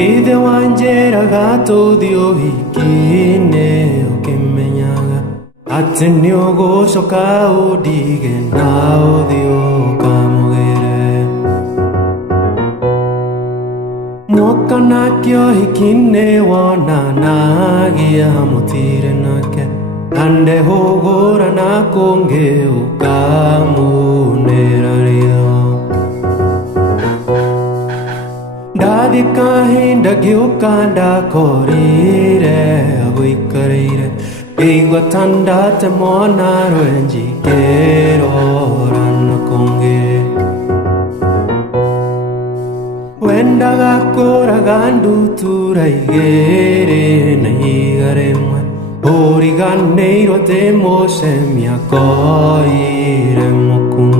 Ithe wanjĩraga tũthiĩ ũhiki-inĩ ũkĩmenyaga atĩ nĩũgũcoka ũndige na ũthiĩ ũkamũgĩre. Mwoka nake ũhiki-inĩ wonanagia mũtire nake na ndehũgũrana kũngĩ ũkamunĩra ritho. Ndathi kahinda ngĩũka ndakorire agũikarĩire ngĩigua ta ndate mwana rwenji ngĩrora na kũngĩ. Wendaga kũraga ndutura igĩrĩ na ihiga rĩmwe ũriganĩirwo atĩ mũcemia akoire mũkungũ.